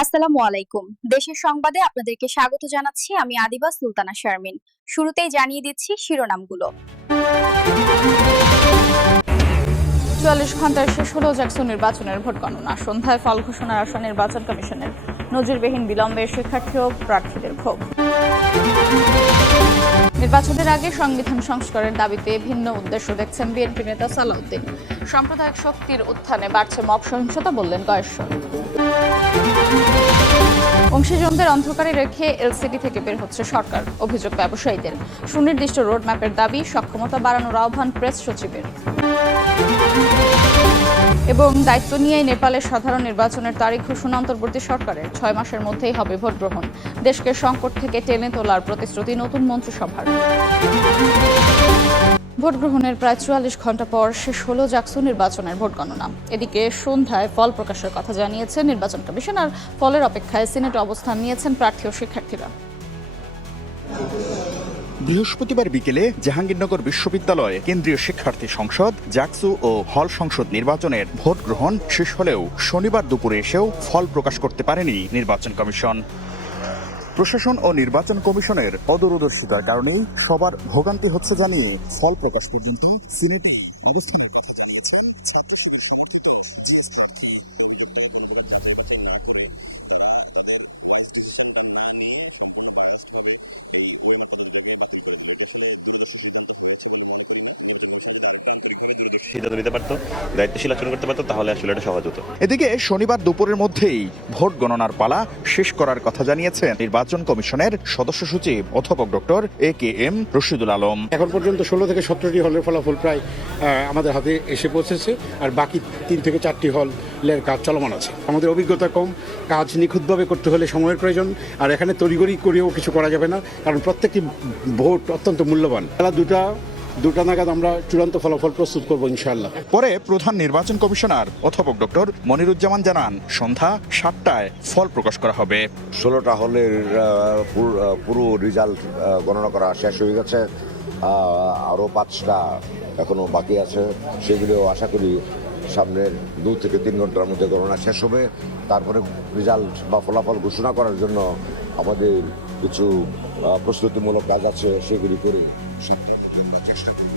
আসসালামু আলাইকুম। দেশের সংবাদে আপনাদেরকে স্বাগত জানাচ্ছি। আমি আদিবা সুলতানা শারমিন। শুরুতেই জানিয়ে দিচ্ছি শিরোনামগুলো। ৪৪ ঘন্টায় শেষ হলো জ্যাকসন নির্বাচনের ভোট গণনা। সন্ধ্যায় ফল ঘোষণার আশা নির্বাচন কমিশনের। নজিরবিহীন বিলম্বে শিক্ষার্থী ও প্রার্থীদের ক্ষোভ। নির্বাচনের আগে সংবিধান সংস্কারের দাবিতে ভিন্ন উদ্দেশ্য দেখছেন বিএনপি নেতা সালাউদ্দিন। সাম্প্রদায়িক শক্তির উত্থানে বাড়ছে মব সহিংসতা, বললেন গয়েশ্বর। অংশীজনদের অন্ধকারে রেখে এলসিডি থেকে বের হচ্ছে সরকার, অভিযোগ ব্যবসায়ীদের। সুনির্দিষ্ট রোডম্যাপের দাবি, সক্ষমতা বাড়ানোর আহ্বান প্রেস সচিবের। এবং দায়িত্ব নিয়ে নেপালের সাধারণ নির্বাচনের তারিখ ঘোষণা অন্তর্বর্তী সরকারের। ৬ মাসের মধ্যেই হবে ভোট গ্রহণ। দেশকে সংকট থেকে টেনে তোলার প্রতিশ্রুতি নতুন মন্ত্রিসভার। ভোট গ্রহণের প্রায় ৪৪ ঘন্টা পর শেষ হলো জ্যাকসন নির্বাচনের ভোট গণনা। এদিকে সন্ধ্যায় ফল প্রকাশের কথা জানিয়েছে নির্বাচন কমিশন, আর ফলের অপেক্ষায় সিনেটে অবস্থান নিয়েছেন প্রার্থী ও শিক্ষার্থীরা। বৃহস্পতিবার বিকেলে জাহাঙ্গীরনগর বিশ্ববিদ্যালয়ে কেন্দ্রীয় শিক্ষার্থী সংসদ, জাকসু ও হল সংসদ নির্বাচনের ভোট গ্রহণ শেষ হলেও শনিবার দুপুরে এসেও ফল প্রকাশ করতে পারেনি নির্বাচন কমিশন। প্রশাসন ও নির্বাচন কমিশনের অদূরদর্শিতার কারণেই সবার ভোগান্তি হচ্ছে জানিয়ে ফল প্রকাশ পর্যন্ত সিনেটে অবস্থানের কথা জানিয়েছেন ছাত্রসংঘের সমর্থিত জিএস প্রার্থী। সিদ্ধান্ত নিতে পারতো, দায়িত্বশীল আচরণ করতে পারতো, তাহলে আসলে এটা সহজ হতো। এদিকে শনিবার দুপুরের মধ্যেই ভোট গণনার পালা শেষ করার কথা জানিয়েছেন নির্বাচন কমিশনের সদস্য সচিব অধ্যাপক ডক্টর AKM রশিদুল আলম। এখন পর্যন্ত 16 থেকে 17টি হলের ফলাফল প্রায় আমাদের হাতে এসে পৌঁছেছে, আর বাকি 3 থেকে 4টি হলের কাজ চলমান আছে। আমাদের অভিজ্ঞতা কম, কাজ নিখুঁতভাবে করতে হলে সময়ের প্রয়োজন, আর এখানে তড়িঘড়ি করেও কিছু করা যাবে না, কারণ প্রত্যেকটি ভোট অত্যন্ত মূল্যবান। বেলা দুটা নাগাদ আমরা চূড়ান্ত ফলাফল প্রস্তুত করবো ইনশাআল্লাহ। পরে প্রধান নির্বাচন কমিশনার অধ্যাপক ডক্টর মনিরুজ্জামান জানান, সন্ধ্যা 7টায় ফল প্রকাশ করা হবে। 16টা হলের পুরো রেজাল্ট গণনা করা শেষ হয়ে গেছে। আরও 5টা এখনো বাকি আছে, সেগুলো আশা করি সামনের 2 থেকে 3 ঘন্টার মধ্যে গণনা শেষ হবে। তারপরে রেজাল্ট বা ফলাফল ঘোষণা করার জন্য আমাদের কিছু প্রস্তুতিমূলক কাজ আছে, সেগুলি করে চেষ্টা করি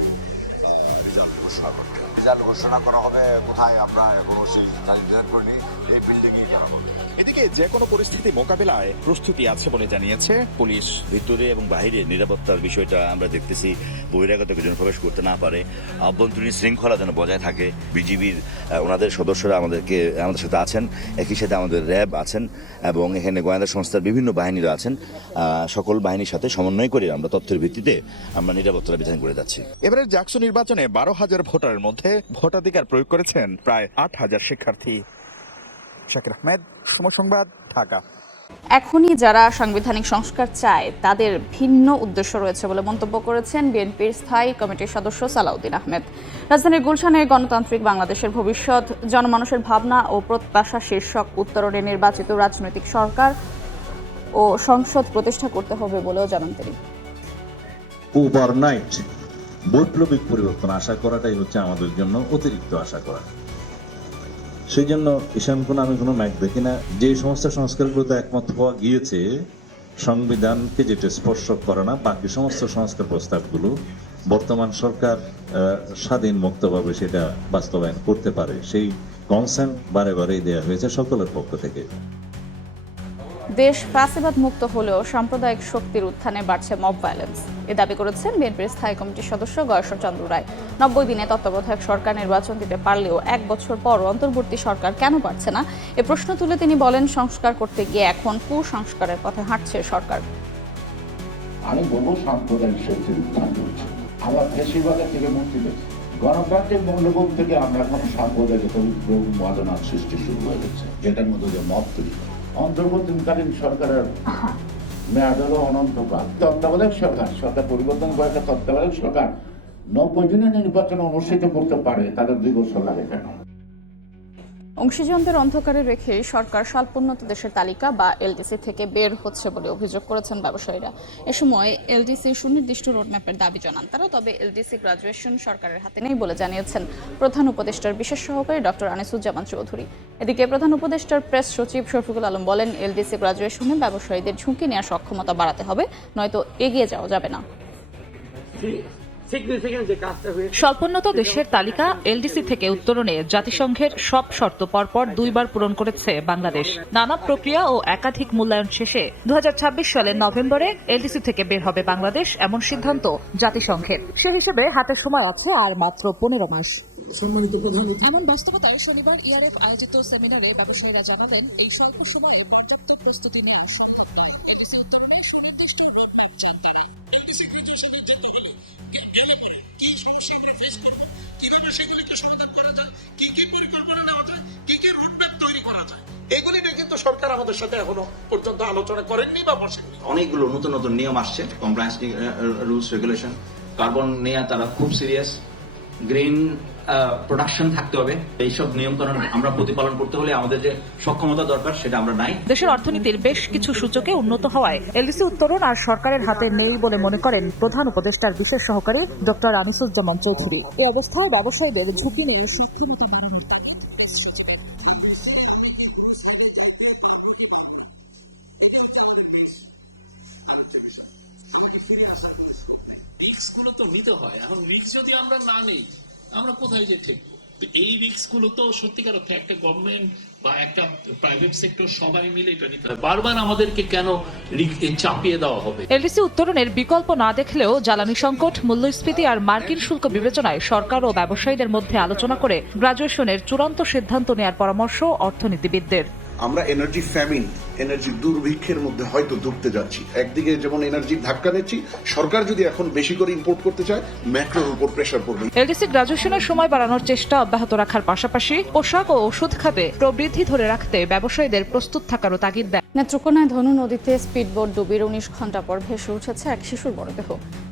রেজাল্ট ঘোষণা করা হবে। কোথায় আমরা এখনো সেই নির্ধারণ করিনি, এই বিল্ডিংই করা হবে। এদিকে যে কোনো পরিস্থিতি মোকাবেলায় প্রস্তুতি আছে বলে জানিয়েছে পুলিশ। ভিতরে এবং বাইরে নিরাপত্তার বিষয়টা আমরা দেখতেছি, বহিরাগত যেন প্রবেশ করতে না পারে, আভ্যন্তরীণ শৃঙ্খলা যেন বজায় থাকে। বিজিবির ওনাদের সদস্যরা আমাদের সাথে আছেন, একই সাথে আমাদের র্যাব আছেন এবং এখানে গোয়েন্দা সংস্থার বিভিন্ন বাহিনীরা আছেন। সকল বাহিনীর সাথে সমন্বয় করে আমরা তথ্যের ভিত্তিতে আমরা নিরাপত্তা বিধান করে যাচ্ছি। এবারের জাকসু নির্বাচনে 12,000 ভোটারের মধ্যে ভোটাধিকার প্রয়োগ করেছেন প্রায় 8,000 শিক্ষার্থী। শাকির আহমেদ, সময় সংবাদ, ঢাকা। এখনই যারা সাংবিধানিক সংস্কার চায় তাদের ভিন্ন উদ্দেশ্য রয়েছে বলে মন্তব্য করেছেন বিএনপির স্থায়ী কমিটির সদস্য সালাউদ্দিন আহমেদ। রাজধানীর গুলশানে গণতান্ত্রিক বাংলাদেশের ভবিষ্যৎ, জনমানুষের ভাবনা ও প্রত্যাশা শীর্ষক উত্তরণে নির্বাচিত রাজনৈতিক সরকার ও সংসদ প্রতিষ্ঠা করতে হবে বলেও জানান তিনি। ওভারনাইট বৈপ্লবিক পরিবর্তন আশা করাটাই হচ্ছে আমাদের জন্য অতিরিক্ত আশা করা। সেই জন্য আমি কোনো ম্যাচ দেখি না। যে সমস্ত সংস্কারগুলোতে একমত হওয়া গিয়েছে, সংবিধানকে যেটা স্পর্শ করে না, বাকি সমস্ত সংস্কার প্রস্তাবগুলো বর্তমান সরকার স্বাধীন মুক্তভাবে সেটা বাস্তবায়ন করতে পারে, সেই কনসার্ন বারে বারেই দেওয়া হয়েছে সকলের পক্ষ থেকে। দেশ ফ্যাসিবাদ মুক্ত হলেও সাম্প্রদায়িক শক্তির উত্থানে বাড়ছে মব ভায়োলেন্স, এ দাবি করেছেন বিএনপির স্থায়ী কমিটির সদস্য গয়েশ্বর চন্দ্র রায়। 90 দিনে তত্ত্বাবধায়ক সরকার নির্বাচন দিতে পারলেও 1 বছর পর অন্তর্বর্তী সরকার কেন পারছে না, এ প্রশ্ন তুলে তিনি বলেন, সংস্কার করতে গিয়ে এখন কুসংস্কারের পথে হাঁটছে সরকার। আমি বলবো সাম্প্রদায়িক শক্তির উত্থান হচ্ছে, আমরা ফ্যাসিবাদের থেকে মুক্তি পেয়েছি, গণতান্ত্রিক মূল্যবোধ থেকে আমরা এখন সাম্প্রদায়িক উন্মাদনার সৃষ্টি শুরু হয়ে গেছে, যেটার মধ্যে যে মত তৈরি। অন্তর্বর্তীকালীন সরকারের মেয়াদ হলো অনন্তকাল। তত্ত্বাবধায়ক সরকার পরিবর্তন করে একটা তত্ত্বাবধায়ক সরকার 90 দিনে নির্বাচন অনুষ্ঠিত করতে পারে, তাদের 2 বছর লাগে কেন? অংশীজনদের অন্ধকারে রেখে সরকার স্বল্পোন্নত দেশের তালিকা বা এলডিসি থেকে বের হচ্ছে বলে অভিযোগ করেছেন ব্যবসায়ীরা। এ সময় এলডিসি সুনির্দিষ্ট রোডম্যাপের দাবি জানান তারা। তবে এলডিসি গ্রাজুয়েশন সরকারের হাতে নেই বলে জানিয়েছেন প্রধান উপদেষ্টার বিশেষ সহকারী ডক্টর আনিসুজ্জামান চৌধুরী। এদিকে প্রধান উপদেষ্টার প্রেস সচিব শফিকুল আলম বলেন, এলডিসি গ্রাজুয়েশনে ব্যবসায়ীদের ঝুঁকি নেওয়ার সক্ষমতা বাড়াতে হবে, নয়তো এগিয়ে যাওয়া যাবে না। স্বল্পোন্নত দেশের তালিকা এলডিসি থেকে উত্তরণে জাতিসংঘের সব শর্ত পরপর 2 বার পূরণ করেছে বাংলাদেশ। নানা প্রক্রিয়া ও একাধিক মূল্যায়ন শেষে 2026 সালের নভেম্বরে এলডিসি থেকে বের হবে বাংলাদেশ, এমন সিদ্ধান্ত জাতিসংঘের। সে হিসেবে হাতে সময় আছে আর মাত্র 15 মাস। এমন বাস্তবতায় শনিবার ইআরএফ আয়োজিত সেমিনারে ব্যবসায়ীরা জানালেন, এই স্বল্প সময়ে পর্যাপ্ত প্রস্তুতি নিয়ে আসা এগুলি নিয়ে কিন্তু সরকার আমাদের সাথে এখনো পর্যন্ত আলোচনা করেননি বা বসেননি। অনেকগুলো নতুন নতুন নিয়ম আসছে, কমপ্লায়েন্স রুলস রেগুলেশন, কার্বন নিয়ে তারা খুব সিরিয়াস, গ্রিন প্রোডাকশন থাকতে হবে। এইসব নিয়মকানুন আমরা প্রতিপালন করতে হলে আমাদের যে সক্ষমতা দরকার সেটা আমরা নাই। দেশের অর্থনীতির বেশ কিছু সূচকে উন্নত হওয়ায় এলডিসি উত্তরণ আর সরকারের হাতে নেই বলে মনে করেন প্রধান উপদেষ্টার বিশেষ সহকারী ডক্টর আনিসুজ্জামান চৌধুরী। এই অবস্থায় ব্যবসায়ীদের ঝুঁকি নিয়ে সক্ষমতা বাড়ানোর রিস্কগুলো তো নিতে হয়। এখন রিস্ক যদি আমরা না নেই, আমরা কোথায় যে ঠেকবো? এই রিস্কগুলো তো সত্যিকার অর্থে একটা গভর্নমেন্ট বা একটা প্রাইভেট সেক্টর সবাই মিলে এটা নিতে হবে। বারবার আমাদেরকে কেন চাপিয়ে দেওয়া হবে? এলডিসি উত্তরণের বিকল্প না দেখলেও জ্বালানি সংকট, মূল্যস্ফীতি আর মার্কিন শুল্ক বিবেচনায় সরকার ও ব্যবসায়ীদের মধ্যে আলোচনা করে গ্রাজুয়েশনের চূড়ান্ত সিদ্ধান্ত নেওয়ার পরামর্শ অর্থনীতিবিদদের। আমরা এনার্জি ফ্যামিন, এনার্জি দুর্ভিক্ষের মধ্যে হয়তো ঢুকতে যাচ্ছি। একদিকে যেমন এনার্জির ধাক্কা নিচ্ছি, সরকার যদি এখন বেশি করে ইম্পোর্ট করতে চায়, ম্যাক্রোর উপর প্রেসার পড়বে। এলডিসি গ্রাজুয়েশনের সময় বাড়ানোর চেষ্টা অব্যাহত রাখার পাশাপাশি পোশাক ও ওষুধ খাতে প্রবৃদ্ধি ধরে রাখতে ব্যবসায়ীদের প্রস্তুত থাকারও তাগিদ দেয়। নেত্রকোনায় ধনু নদীতে স্পিডবোট ডুবির 19 ঘণ্টা পর ভেসে উঠেছে এক শিশুর মরদেহ।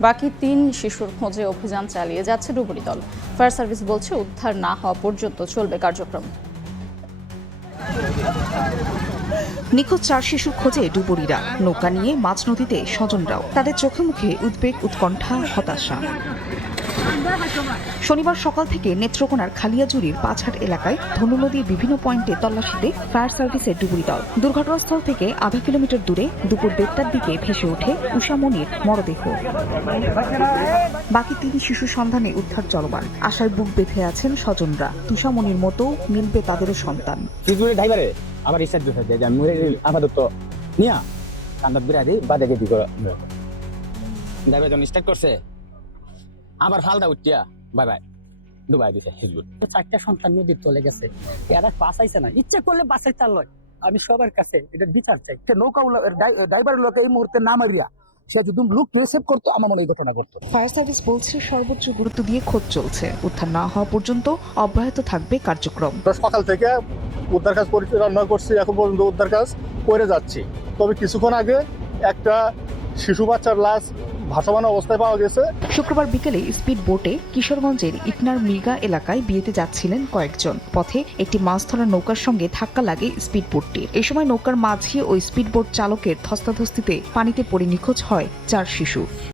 বাকি 3 শিশুর খোঁজে অভিযান চালিয়ে যাচ্ছে ডুবুরি দল। ফায়ার সার্ভিস বলছে, উদ্ধার না হওয়া পর্যন্ত চলবে কার্যক্রম। নিখোঁজ 4 শিশুর খোঁজে ডুবুরিরা, নৌকা নিয়ে মাঝ নদীতে স্বজনরাও। তাদের চোখে মুখে উদ্বেগ, উৎকণ্ঠা, হতাশা। শনিবার সকাল থেকে নেত্রকোনার খালিয়াজুড়ির পাঁচহাট এলাকায় ধনু নদীর বিভিন্ন পয়েন্টে তল্লাশিতে ফায়ার সার্ভিসের ডুবুরি দল। দুর্ঘটনাস্থল থেকে আধা কিলোমিটার দূরে দুপুর 1:30টার দিকে ভেসে ওঠে উষামণির মরদেহ। বাকি 3 শিশুর সন্ধানে উদ্ধার চলমান। আশায় বুক বেঁধে আছেন স্বজনরা। তুষামণির মতো মিলবে তাদেরও সন্তান। আবার ইচ্ছা দিতে যে আমি আপাতত নিয়া কান্দাত বিরাদি বাদে গেদি ড্রাইভার যখন স্টার্ট করছে আবার ফালদা উঠিয়া বাই বাই ডুবাই দিছে হিজবুল। 4টা সন্তান নদীর চলে গেছে, এরা বাঁচাইছে না, ইচ্ছে করলে বাঁচাইতে লয়। আমি সবার কাছে এটা বিচার চাই। নৌকা ড্রাইভার লোক এই মুহূর্তে না মারিয়া সে যদি লোক সেভ করতো, আমার মনে এই ঘটনা ঘটতো। ফায়ার সার্ভিস বলছে, সর্বোচ্চ গুরুত্ব দিয়ে খোঁজ চলছে। উদ্ধার না হওয়া পর্যন্ত অব্যাহত থাকবে কার্যক্রম। সকাল থেকে উদ্ধার কাজ পরিচালনা করছি, এখন পর্যন্ত উদ্ধার কাজ করে যাচ্ছি। তবে কিছুক্ষণ আগে একটা শিশু বাচ্চার লাশ ভাসমান অবস্থায় পাওয়া গেছে। শুক্রবার বিকেলে স্পিড বোটে কিশোরগঞ্জের ইকনার মৃগা এলাকায় বিয়েতে যাচ্ছিলেন কয়েকজন। পথে একটি মাছ ধরার নৌকার সঙ্গে ধাক্কা লাগে স্পিড বোটটির। এই সময় নৌকার মাঝি ও স্পিড বোট চালকের ধস্তাধস্তিতে পানিতে পড়ে নিখোঁজ হয় 4 শিশু।